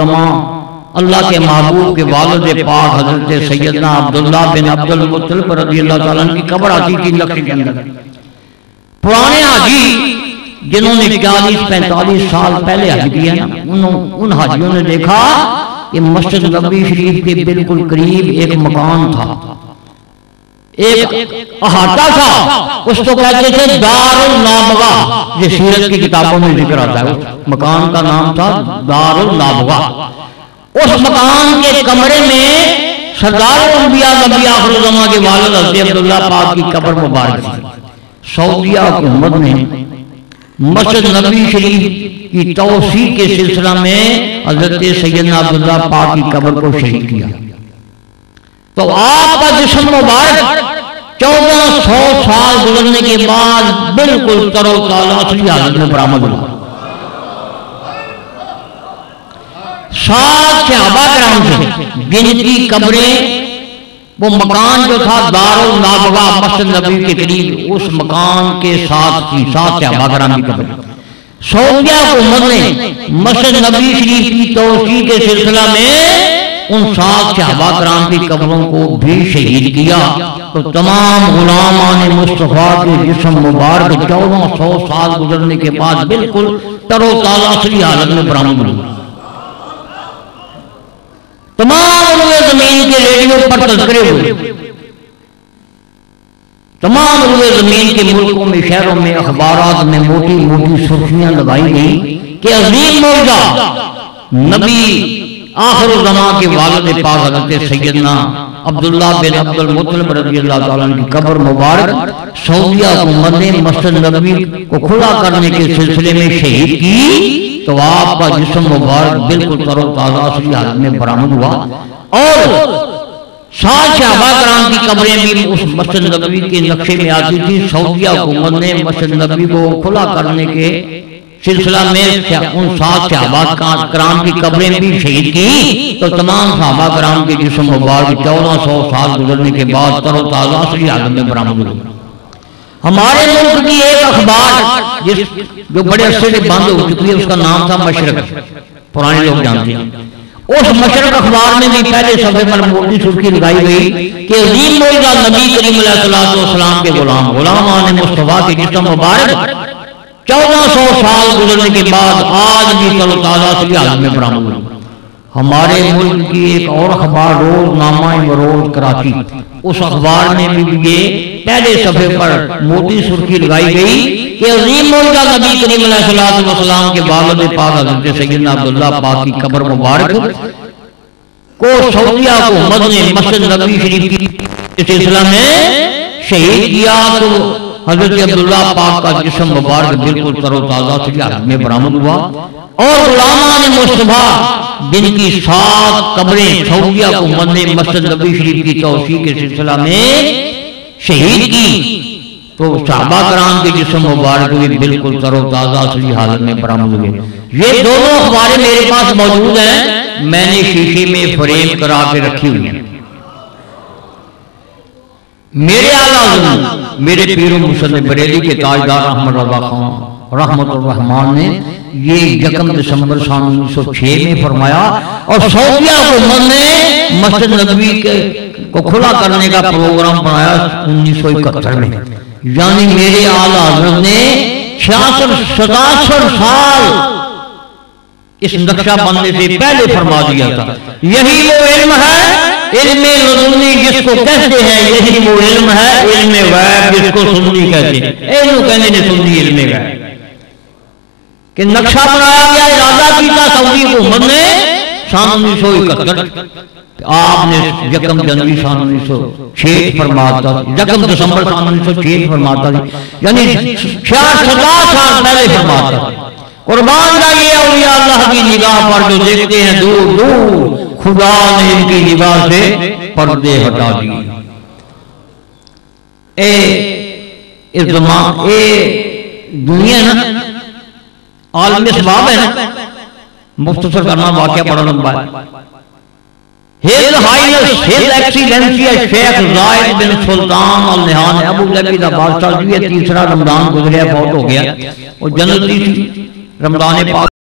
علماء اللہ کے محبوب کے والد پاک حضرت سیدنا عبداللہ بن عبد المطلب رضی اللہ تعالیٰ عنہ کی قبر آتی تھی نقشے کے اندر. پرانے حاجی جنہوں نے 40-45 سال پہلے حج کیا نا، ان حاجیوں نے دیکھا کہ مسجد نبوی شریف کے بالکل قریب ایک مکان تھا، ایک احاطہ تھا، اس کو کہتے تھے دار النابغہ. یہ سیرت کی کتابوں میں ذکر آتا ہے. اس مکان کا نام تھا دار النابغہ. اس مکان کے کمرے میں سردار الانبیاء نبی آخر الزمان کے والد حضرت عبداللہ پاک کی قبر مبارک تھی. سعودیہ حکومت نے مسجد نبوی شریف کی توسیع کے سلسلہ میں حضرت سیدنا عبداللہ پاک کی قبر کو شہید کیا. تو آپ کا جسم مبارک 1400 سال گزرنے کے بعد بالکل تر و تازہ اصلی حالت میں برآمد ہوا. 7 صحابہ کرام سے جن کی قبریں، وہ مکان جو تھا دار النابغہ مسجد نبوی کے قریب، اس مکان کے ساتھ تھی 7 صحابہ کرام کی قبر. سعودیہ حکومت نے مسجد نبوی شریف کی توسیع کے سلسلہ میں ان 7 صحابہ کرام کی قبروں کو بھی شہید کیا. تو تمام غلامان مصطفیٰ کے جسم مبارک 1400 سال گزرنے کے بعد بالکل تر و تازہ اصلی حالت میں برآمد ہوئے. تمام روئے زمین کے ریڈیو پر تذکرے ہوئے، تمام روئے زمین کے ملکوں میں، شہروں میں، اخبارات میں موٹی موٹی سرخیاں لگائی گئی کہ عظیم معجزہ نبی آخر الزمان کے والد پاک حضرت سیدنا عبداللہ بن عبد المطلب رضی اللہ تعالیٰ عنہ کی قبر مبارک سعودیہ حکومت نے مسجد نبوی کو کھلا کرنے کے سلسلے میں شہید کی. تو آپ کا جسم مبارک بالکل تر و تازہ اصلی حالت میں برآمد ہوا. اور 7 صحابہ کرام کی قبریں بھی اس مسجد نبوی کے نقشے میں آتی تھی. سعودیہ حکومت نے مسجد نبوی کو کھلا کرنے کے سلسلہ میں ان 7 صحابہ کرام کی قبریں بھی شہید کی. تو تمام صحابہ کرام کے جسم مبارک 1400 سال گزرنے کے بعد تر و تازہ اصلی حالت میں برآمد ہوئے. ہمارے ملک کی ایک اخبار جو بڑے عرصے سے بند ہو چکی ہے، اس کا نام تھا مشرق. پرانے لوگ جانتے ہیں. اس مشرق اخبار میں بھی پہلے صفحے پر موٹی سرخی لگائی گئی کہ عظیم معجزہ نبی کریم علیہ السلام کے غلامان مصطفیٰ کے جسم مبارک 1400 سال گزرنے کے بعد آج بھی تر و تازہ اصلی حالت میں برآمد ہوئی. ہمارے ملک کی ایک اور اخبار روزنامہ امروز کراچی، اس اخبار میں بھی یہ پہلے صفحے پر موٹی سرخی لگائی گئی کہ عظیم معجزہ نبی کریم علیہ السلام کے والد پاک حضرت سیدنا عبداللہ پاک کی قبر مبارک کو سعودیہ حکومت نے مسجد نبوی شریف کی سلسلہ میں شہید کیا. تو حضرت عبداللہ پاک کا جسم مبارک بالکل تر و تازہ اصلی حالت میں برآمد ہوا. اور غلامان مصطفیٰ جن کی 7 قبریں سعودیہ حکومت نے مسجد نبوی شریف کی توسیع کے سلسلہ میں شہید کی، تو صحابہ کرام کے جسم مبارک بھی بالکل تر و تازہ اصلی حالت میں برآمد ہوئے. یہ دونوں اخباریں میرے پاس موجود ہیں، میں نے شیشے میں فریم کرا کے رکھی ہوئی ہیں. میرے اعلیٰ حضرت میرے پیر و مرشد بریلی کے تاجدار احمد رضا خان رحمت الرحمان نے یہ 1 دسمبر سال 1906 میں فرمایا. اور سعودیہ حکومت نے مسجد نبوی کو کھلا کرنے کا پروگرام بنایا 1971 میں. یعنی میرے اعلیٰ حضرت نے 66-67 سال اس نقشہ بننے سے پہلے فرما دیا تھا. یہی وہ علم ہے، علم لدنی جس کو کہتے ہیں، یہی وہ علم ہے، علم غیب جس کو سنی کہتے ہیں. علم کہنے نے سنی علم غیب کہ نقشہ بنایا گیا، ارادہ کیا سعودی حکومت نے سال 1971. آپ نے 1 جنوری سال 1906 فرماتا، 1 دسمبر سال 1906 فرماتا، یعنی 66 سال پہلے فرماتا. قربان جائیے اولیاء اللہ کی نگاہ پر جو دیکھتے ہیں دور دور، خدا نے ان کی نگاہ سے پردے ہٹا دیے. اس زمان دنیا نا عالم اسباب ہے نا، مختصر کرنا واقعہ بڑا لمبا ہے. His Highness, His Excellency شیخ زائد بن سلطان النہان ابو ظبی کا بادشاہ، یہ 3 رمضان گزریا، فوت ہو گیا. اور جنتی تھی رمضان پاک